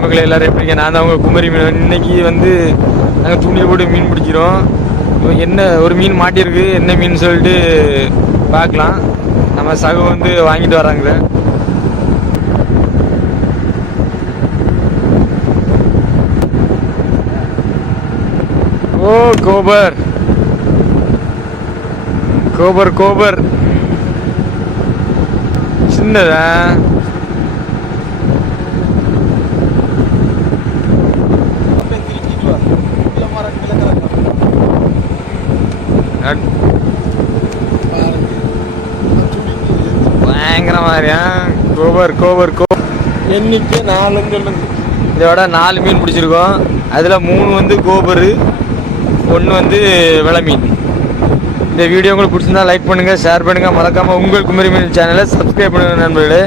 மக்களை எல்லோரும் எப்படிங்க? நான் தான் அவங்க குமரி மீன். இன்னைக்கு வந்து நாங்கள் துணியில் போட்டு மீன் பிடிக்கிறோம். என்ன ஒரு மீன் மாட்டியிருக்கு, என்ன மீன் சொல்லிட்டு பார்க்கலாம். நம்ம சகு வந்து வாங்கிட்டு வராங்களே. ஓ கோபர் கோபர் கோபர் சின்னதா? பயங்கர மாதிரியா? கோபர் கோபர் கோ எண்ணிக்கை 4 சொல்லுங்க. இதோட 4 மீன் பிடிச்சிருக்கோம். அதில் 3 வந்து கோபரு, 1 வந்து விலை மீன். இந்த வீடியோ உங்களுக்கு பிடிச்சிருந்தா லைக் பண்ணுங்கள், ஷேர் பண்ணுங்கள், மறக்காமல் உங்கள் குமரி மீன் சேனலை சப்ஸ்கிரைப் பண்ணுங்கள் நண்பர்களே.